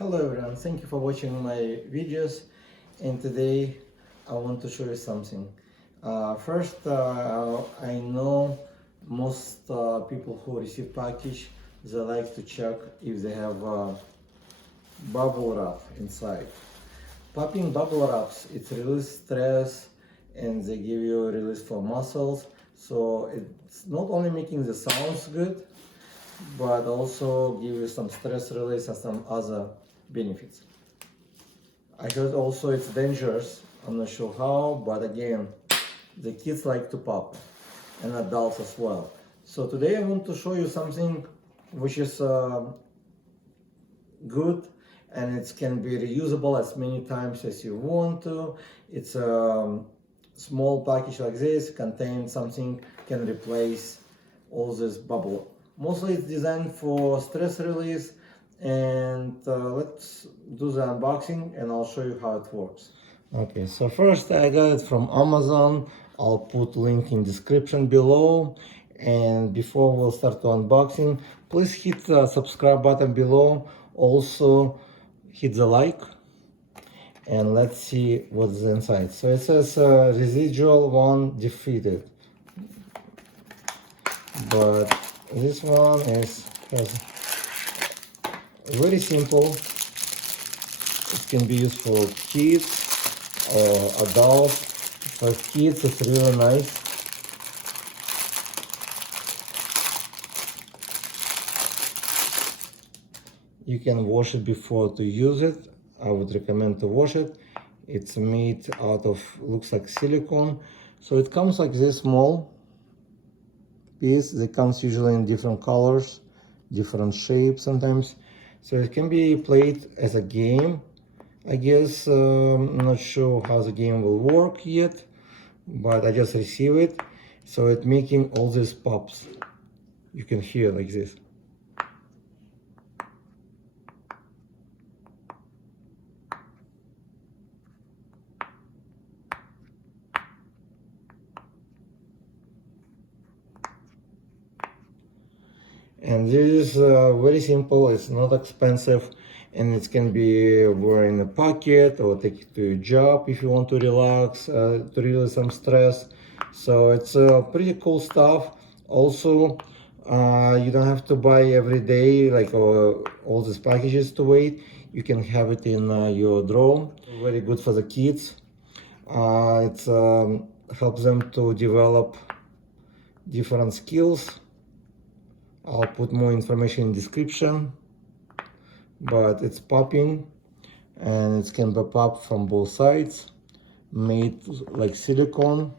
Hello everyone, thank you for watching my videos, and today I want to show you something. First, I know most people who receive package, they like to check if they have bubble wrap inside. Popping bubble wraps, it releases stress and they give you a release for muscles, so it's not only making the sounds good, but also give you some stress release and some other benefits. I heard also it's dangerous, I'm not sure how, but again, the kids like to pop and adults as well. So today I want to show you something which is good, and it can be reusable as many times as you want to. It's a small package like this, contains something can replace all this bubble. Mostly it's designed for stress release, and let's do the unboxing and I'll show you how it works. Okay, so first I got it from Amazon. I'll put link in description below, and before we'll start the unboxing, please hit the subscribe button below. Also hit the like, and let's see what's inside. So it says residual one defeated, but this one has very simple. It can be used for kids or adults. For kids, it's really nice. You can wash it before to use it. I would recommend to wash it. It's made out of, looks like silicone. So it comes like this small piece. It comes usually in different colors, different shapes sometimes. So it can be played as a game. I guess I'm not sure how the game will work yet, but I just received it. So it's making all these pops. You can hear like this. And this is very simple, it's not expensive, and it can be wear in a pocket or take it to your job if you want to relax, to release some stress. So it's pretty cool stuff. Also, you don't have to buy every day like all these packages to wait. You can have it in your drawer. Very good for the kids. It helps them to develop different skills. I'll put more information in description, but it's popping and it can be popped from both sides, made like silicone.